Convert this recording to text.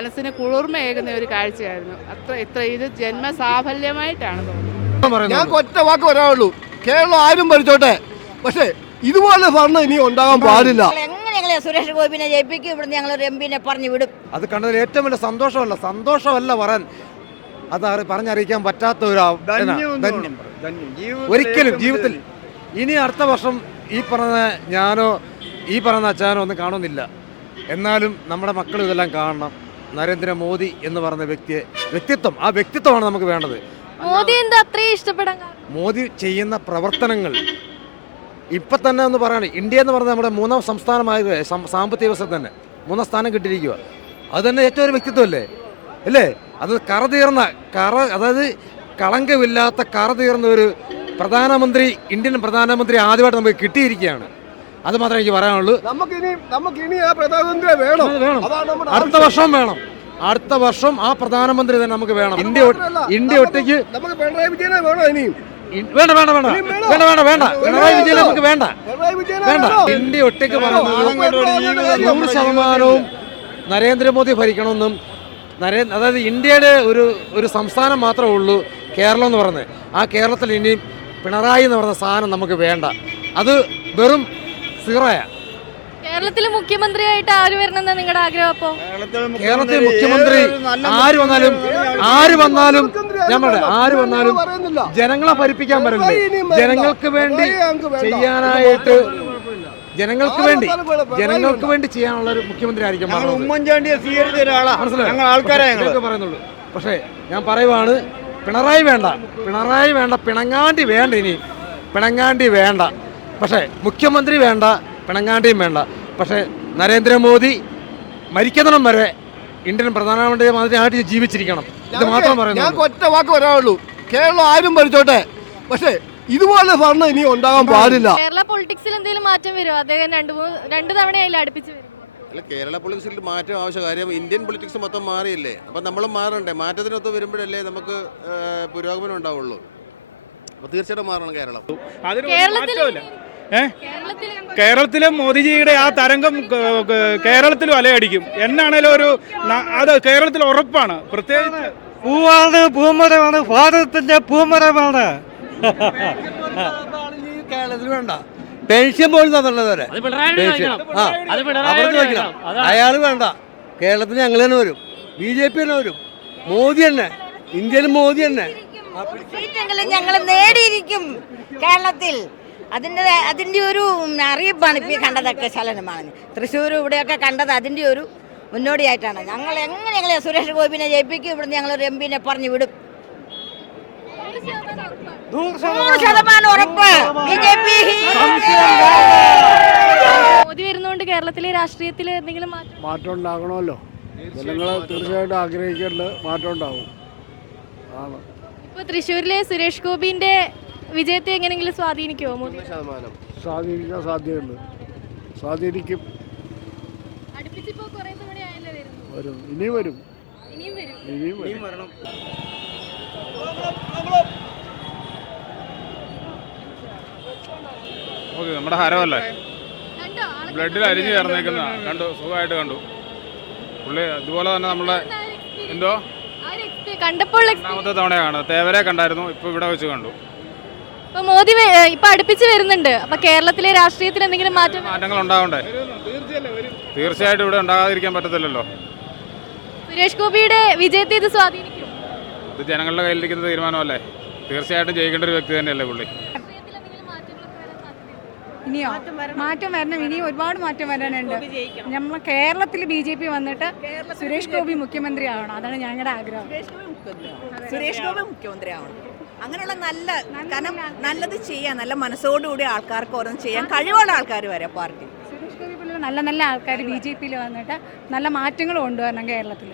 മനസ്സിന് കുളിർമയേകുന്ന ഒരു കാഴ്ചയായിരുന്നു. അത്ര ഇത്ര ഇത് ജന്മസാഫല്യമായിട്ടാണ് തോന്നുന്നത്. ഞാൻ ഒറ്റ വാക്ക് പറയാനുള്ളൂ. കേരളം ആരും ഭരിച്ചോട്ടെ. പക്ഷേ ഇതുപോലെ ഭരണം ഇനി ഉണ്ടാകാൻ പാടില്ല. സുരേഷ് ഗോപിനെ ജയിപ്പിക്കും? ഇവിടുന്ന് ഞങ്ങൾ ഒരു എം പറഞ്ഞു വിടും. അത് കണ്ടതിൽ ഏറ്റവും വലിയ സന്തോഷമല്ല. സന്തോഷമല്ല പറയാൻ അത് പറഞ്ഞറിയിക്കാൻ പറ്റാത്ത ഒരു. ഒരിക്കലും ജീവിതത്തിൽ ഇനി അടുത്ത വർഷം ഈ പറഞ്ഞ ഞാനോ ഈ പറഞ്ഞ അച്ഛനോ ഒന്നും കാണുന്നില്ല. എന്നാലും നമ്മുടെ മക്കൾ ഇതെല്ലാം കാണണം. നരേന്ദ്രമോദി എന്ന് പറയുന്ന വ്യക്തിയെ വ്യക്തിത്വം ആ വ്യക്തിത്വമാണ് നമുക്ക് വേണ്ടത്. മോദി എന്താ അത്രയും ഇഷ്ടപ്പെടാൻ? മോദി ചെയ്യുന്ന പ്രവർത്തനങ്ങൾ ഇപ്പം തന്നെ ഒന്ന് പറയാണ് ഇന്ത്യ എന്ന് പറഞ്ഞാൽ നമ്മുടെ മൂന്നാം സംസ്ഥാനമായത് സാമ്പത്തിക വ്യവസ്ഥ തന്നെ മൂന്നാം സ്ഥാനം കിട്ടിയിരിക്കുക അത് തന്നെ ഏറ്റവും ഒരു വ്യക്തിത്വമല്ലേ? അല്ലേ? അത് കറ തീർന്ന കറ അതായത് കളങ്കമില്ലാത്ത കറ തീർന്ന ഒരു പ്രധാനമന്ത്രി ഇന്ത്യൻ പ്രധാനമന്ത്രി ആദ്യമായിട്ട് നമുക്ക് കിട്ടിയിരിക്കുകയാണ്. അത് മാത്രമേ എനിക്ക് പറയാനുള്ളൂ. നമുക്ക് ഇനി നമുക്ക് ഇനി ആ പ്രധാനമന്ത്രിയെ വേണം. വേണം. അടുത്ത വർഷം വേണം. അടുത്ത വർഷം ആ പ്രധാനമന്ത്രി തന്നെ നമുക്ക് വേണം. ഇന്ത്യ ഇന്ത്യ ഒറ്റയ്ക്ക് നമുക്ക് പിണറായി വിജയനെ വേണോ ഇനിയും? വേണ്ട വേണ്ട വേണ്ട? വേണ്ട വേണ്ട വേണ്ട. പിണറായി വിജയൻ നമുക്ക് വേണ്ട. വേണ്ട. ഇന്ത്യ ഒറ്റയ്ക്ക് പറയുന്നത്? നൂറ് ശതമാനവും നരേന്ദ്രമോദി ഭരിക്കണമെന്നും നരേ അതായത് ഇന്ത്യയുടെ ഒരു ഒരു സംസ്ഥാനം മാത്രമേ ഉള്ളൂ കേരളം എന്ന് പറയുന്നത് ആ കേരളത്തിൽ ഇനിയും പിണറായി എന്ന് പറയുന്ന സാധനം നമുക്ക് വേണ്ട. അത് വെറും സീറോയാ കേരളത്തിൽ മുഖ്യമന്ത്രിയായിട്ട് ആര് വരണമെന്നാ നിങ്ങളുടെ ആഗ്രഹം അപ്പോ? കേരളത്തിൽ മുഖ്യമന്ത്രി ആര് വന്നാലും ആര് വന്നാലും ഞമ്മളുടെ ആര് വന്നാലും ജനങ്ങളെ ഭരിപ്പിക്കാൻ പറ്റില്ലേ. ജനങ്ങൾക്ക് വേണ്ടി. ചെയ്യാനായിട്ട് ജനങ്ങൾക്ക് വേണ്ടി ജനങ്ങൾക്ക് വേണ്ടി ചെയ്യാനുള്ള ഒരു മുഖ്യമന്ത്രി ആയിരിക്കും. ഉമ്മൻചാണ്ടിയെ സ്വീകരിച്ച ഒരാളാ. മനസ്സിലായോ? ഞങ്ങൾ ആൾക്കാരെ പറയുന്നുള്ളൂ. പക്ഷേ ഞാൻ പറയുവാണ് പിണറായി വേണ്ട പിണറായി വേണ്ട പിണങ്ങാണ്ടി വേണ്ട ഇനി. പിണങ്ങാണ്ടി വേണ്ട. പക്ഷേ മുഖ്യമന്ത്രി വേണ്ട പിണങ്ങാണ്ടിയും വേണ്ട. പക്ഷേ നരേന്ദ്രമോദി മരിക്കുന്നിടം വരെ ഇന്ത്യൻ പ്രധാനമന്ത്രി മാതിരിയായിട്ട് ജീവിച്ചിരിക്കണം. ഇത് മാത്രം ഞാൻ പറയുന്നു ഒറ്റ വാക്ക് പറയാനുള്ളൂ. കേരളം ആരും ഭരിച്ചോട്ടെ പക്ഷേ ഇതുപോലെ ഭരണം ഇനി ഉണ്ടാകാൻ പാടില്ല. കേരള പൊളിറ്റിക്സിൽ എന്തെങ്കിലും മാറ്റം വരുമോ? അദ്ദേഹം രണ്ടു മൂന്ന് രണ്ട് തവണയായില്ല അടുപ്പിച്ച് വരും അല്ല കേരള പൊളിറ്റിക്സിൽ മാറ്റം ആവശ്യ. കാര്യം ഇന്ത്യൻ പൊളിറ്റിക്സ് മൊത്തം മാറിയില്ലേ? അപ്പം നമ്മളും മാറണ്ടേ? മാറ്റത്തിനൊത്ത് വരുമ്പോഴല്ലേ നമുക്ക് പുരോഗമനം ഉണ്ടാവുള്ളൂ. അപ്പോൾ തീർച്ചയായിട്ടും മാറണം കേരളം. അതിന് ഒരു കേരളത്തിൽ കേരളത്തിൽ കേരളത്തിലെ മോദിജിയുടെ ആ തരംഗം കേരളത്തിലും അലയടിക്കും. എന്നാണേലും ഒരു അത് കേരളത്തിൽ ഉറപ്പാണ്. പ്രത്യേകിച്ച് പൂവാണ് പൂമരമാണ് ഭാരതത്തിന്റെ പൂമരമാണ്. കേരളത്തിൽ വേണ്ട പെൻഷൻ പോലും തന്നിട്ടുള്ളവരെ അയാൾ വേണ്ട. കേരളത്തിൽ ഞങ്ങൾ തന്നെ വരും. ബി ജെ പി തന്നെ വരും. മോദി തന്നെ. ഇന്ത്യയിൽ മോദി തന്നെ. ഞങ്ങൾ നേടിയിരിക്കും കേരളത്തിൽ. അതിന്റെ അതിന്റെ ഒരു അറിയിപ്പാണ് ഇപ്പോൾ ഈ കണ്ടതൊക്കെ ചലനമാണ് തൃശ്ശൂർ ഇവിടെയൊക്കെ കണ്ടത് അതിന്റെ ഒരു മുന്നോടിയായിട്ടാണ്. ഞങ്ങൾ എങ്ങനെ ഞങ്ങളെ സുരേഷ് ഗോപിനെ ജയിപ്പിക്കും ഇവിടുന്ന് ഞങ്ങൾ ഒരു എം പിനെ പറഞ്ഞു വിടും? നൂറ് ശതമാനം. ഉറപ്പ്. ബി ജെ പി മോദി വരുന്നോണ്ട് കേരളത്തിലെ രാഷ്ട്രീയത്തിൽ എന്തെങ്കിലും മാറ്റം മാറ്റം ഉണ്ടാകണമല്ലോ. ജനങ്ങൾ തീർച്ചയായിട്ടും ആഗ്രഹിക്കേണ്ട മാറ്റം ഉണ്ടാവും. ആണ്. ഇപ്പൊ തൃശ്ശൂരിലെ സുരേഷ് ഗോപിന്റെ വിജയത്തെ എങ്ങനെയെങ്കിലും സ്വാധീനിക്കുമോ മോദി? സ്വാധീനിക്കാൻ സാധ്യതയുണ്ട്. സ്വാധീനിക്കും. അടുപ്പിച്ചിപ്പോ കുറെ തവണയായല്ലോ വരുന്നു വരും. ഇനി വരും. ഇനിയും വരും. ഇനിയും വരും. ഓക്കെ നമ്മുടെ ഹരമല്ലേ? കണ്ടോ? ആളെ ബ്ലഡിൽ അരിഞ്ഞു ചേർന്നേക്കുന്ന കണ്ടു സുഖമായിട്ട് കണ്ടു. പുള്ളി അതുപോലെ തന്നെ നമ്മളെ എന്തോ? ആ ഒരു experience- കണ്ടപ്പോൾ രണ്ടാമത്തെ തവണയാണ്. തേവരെ കണ്ടായിരുന്നു. ഇപ്പൊ ഇവിടെ വെച്ച് കണ്ടു. ഇപ്പൊ മോദി ഇപ്പൊ അടുപ്പിച്ച് വരുന്നുണ്ട്. അപ്പൊ കേരളത്തിലെ രാഷ്ട്രീയത്തിൽ എന്തെങ്കിലും മാറ്റം മാറ്റങ്ങൾ ഉണ്ടാവണ്ടേ തീർച്ചയായിട്ടും ഇവിടെ ഉണ്ടാകാതിരിക്കാൻ പറ്റത്തില്ലല്ലോ. സുരേഷ് ഗോപിയുടെ വിജയത്തെ ഇത് സ്വാധീനിക്കും. ഇത് ജനങ്ങളുടെ കയ്യിലിരിക്കുന്ന തീരുമാനമല്ലേ? തീർച്ചയായിട്ടും ജയിക്കേണ്ട ഒരു വ്യക്തി തന്നെയല്ലേ പുള്ളി. ഇനിയോ? മാറ്റം വരണം. ഇനിയും ഒരുപാട് മാറ്റം വരാനുണ്ട്. നമ്മൾ കേരളത്തിൽ ബി ജെ പി വന്നിട്ട് സുരേഷ് ഗോപി മുഖ്യമന്ത്രി ആവണം അതാണ് ഞങ്ങളുടെ ആഗ്രഹം. സുരേഷ് ഗോപി മുഖ്യമന്ത്രി ആവണം അങ്ങനെയുള്ള നല്ല കാരണം നല്ലത് ചെയ്യാൻ നല്ല മനസ്സോടുകൂടി ആൾക്കാർക്ക് ഓരോന്ന് ചെയ്യാൻ കഴിവുള്ള ആൾക്കാർ വരെ പാർട്ടി. നല്ല നല്ല ആൾക്കാർ ബി ജെ പിയിൽ വന്നിട്ട് നല്ല മാറ്റങ്ങൾ കൊണ്ടുവരണം കേരളത്തിൽ